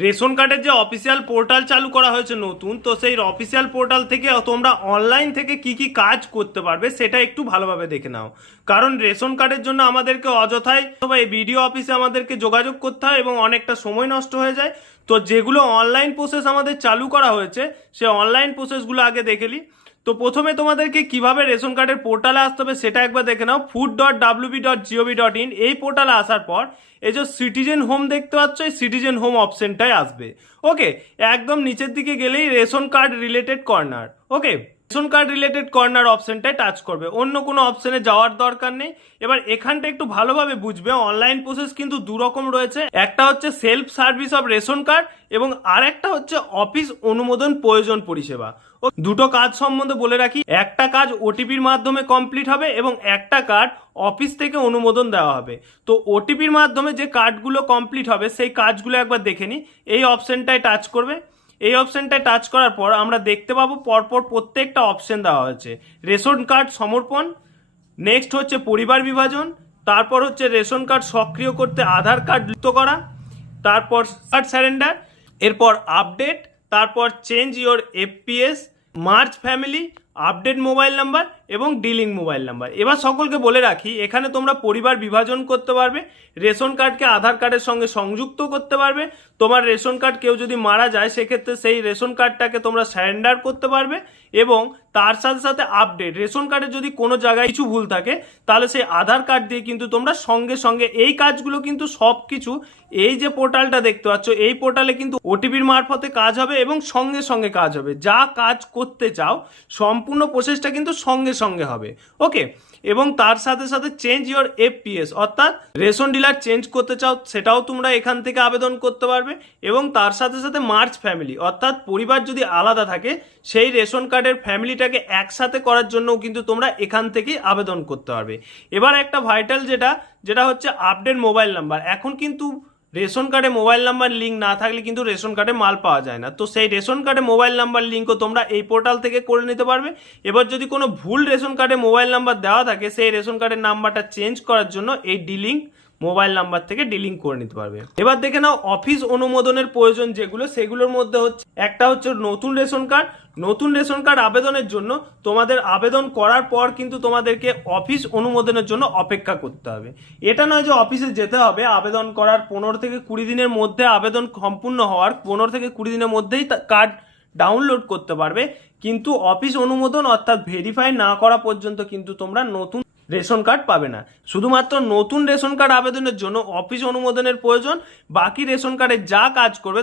Ration কার্ডের যে official portal চালু করা হয়েছে নতুন, তো সেই অফিসিয়াল পোর্টাল থেকে তোমরা অনলাইন থেকে কি কি কাজ করতে পারবে সেটা একটু ভালোভাবে দেখে নাও। কারণ রেশন কার্ডের জন্য আমাদেরকে অযথায় অথবা এই বিডিও অফিসে আমাদেরকে যোগাযোগ করতে হয় এবং অনেকটা সময় নষ্ট হয়ে যায়। তো যেগুলো অনলাইন প্রসেস আমাদের চালু করা হয়েছে সে অনলাইন প্রসেসগুলো আগে দেখে নিই। তো প্রথমে তোমাদেরকে কিভাবে রেশন কার্ডের পোর্টালে আসতে হবে সেটা একবার দেখে নাও। food.wb.gov.in এই পোর্টালে আসার পর এই যে সিটিজেন হোম দেখতে পাচ্ছ, এই সিটিজেন হোম অপশনটাই আসবে। ওকে, একদম নিচের দিকে গেলেই ration card related corner. Okay, ration card related corner অপশনটায় টাচ করবে, অন্য কোনো অপশনে যাওয়ার দরকার নেই। এবার এখানটা একটু ভালোভাবে বুঝবে, অনলাইন প্রসেস কিন্তু দুরকম রয়েছে। একটা হচ্ছে self service of ration card এবং আর একটা হচ্ছে অফিস অনুমোদন প্রয়োজন পরিষেবা। ও দুটো কাজ সম্বন্ধে বলে রাখি, একটা কাজ ওটিপির মাধ্যমে কমপ্লিট হবে এবং একটা কার্ড অফিস থেকে অনুমোদন দেওয়া হবে। তো ওটিপির মাধ্যমে যে কার্ডগুলো কমপ্লিট হবে সেই কাজগুলো একবার দেখে নিই। এই অপশনটায় টাচ করবে। এই অপশনটায় টাচ করার পর আমরা দেখতে পাবো পরপর প্রত্যেকটা অপশন দেওয়া হয়েছে। রেশন কার্ড সমর্পণ, নেক্সট হচ্ছে পরিবার বিভাজন, তারপর হচ্ছে রেশন কার্ড সক্রিয় করতে আধার কার্ড যুক্ত করা, তারপর কার্ড স্যারেন্ডার, এরপর আপডেট, তারপর change your FPS, March family, update mobile number এবং ডিলিং মোবাইল নাম্বার। এবার সকলকে বলে রাখি, এখানে তোমরা পরিবার বিভাজন করতে পারবে, রেশন কার্ডকে আধার কার্ডের সঙ্গে সংযুক্ত করতে পারবে। তোমার রেশন কার্ড কেউ যদি মারা যায় সেক্ষেত্রে সেই রেশন কার্ডটাকে তোমরা সারেন্ডার করতে পারবে এবং তার সাথে সাথে আপডেট, রেশন কার্ডে যদি কোনো জায়গায় কিছু ভুল থাকে তাহলে সেই আধার কার্ড দিয়ে কিন্তু তোমরা সঙ্গে সঙ্গে এই কাজগুলো কিন্তু সব কিছু এই যে পোর্টালটা দেখতে পাচ্ছ এই পোর্টালে কিন্তু ওটিপির মারফতে কাজ হবে এবং সঙ্গে সঙ্গে কাজ হবে। যা কাজ করতে চাও সম্পূর্ণ প্রসেসটা কিন্তু সঙ্গে সঙ্গে হবে। ওকে, এবং তার সাথে সাথে চেঞ্জ ইওর এফপিএস অর্থাৎ রেশন ডিলার চেঞ্জ করতে চাও সেটাও তোমরা এখান থেকে আবেদন করতে পারবে এবং তার সাথে সাথে মার্চ ফ্যামিলি অর্থাৎ পরিবার যদি আলাদা থাকে সেই রেশন কার্ডের ফ্যামিলিটাকে একসাথে করার জন্যও কিন্তু তোমরা এখান থেকেই আবেদন করতে পারবে। এবার একটা ভাইটাল যেটা হচ্ছে আপডেট মোবাইল নাম্বার। এখন কিন্তু রেশন কার্ডে মোবাইল নাম্বার লিঙ্ক না থাকলে কিন্তু রেশন কার্ডে মাল পাওয়া যায় না। তো সেই রেশন কার্ডে মোবাইল নাম্বার লিঙ্কও তোমরা এই পোর্টাল থেকে করে নিতে পারবে। এবার যদি কোনো ভুল রেশন কার্ডে মোবাইল নাম্বার দেওয়া থাকে সেই রেশন কার্ডের নাম্বারটা চেঞ্জ করার জন্য এই ডিলিং মোবাইল নাম্বার থেকে ডিলিং করে নিতে পারবে। এবার দেখে নাও অফিস অনুমোদনের প্রয়োজন যেগুলো, সেগুলোর মধ্যে হচ্ছে একটা হচ্ছে নতুন রেশন কার্ড। নতুন রেশন কার্ড আবেদনের জন্য তোমাদের আবেদন করার পর কিন্তু তোমাদেরকে অফিস অনুমোদনের জন্য অপেক্ষা করতে হবে। এটা নয় যে অফিসে যেতে হবে, আবেদন করার 15 থেকে 20 দিনের মধ্যে আবেদন সম্পূর্ণ হওয়ার 15 থেকে 20 দিনের মধ্যেই কার্ড ডাউনলোড করতে পারবে, কিন্তু অফিস অনুমোদন অর্থাৎ ভেরিফাই না করা পর্যন্ত কিন্তু তোমরা নতুন রেশন কার্ড পাবে না। শুধুমাত্র নতুন রেশন কার্ড আবেদনের জন্য অফিস অনুমোদনের প্রয়োজন, বাকি রেশন কার্ডে যা কাজ করবে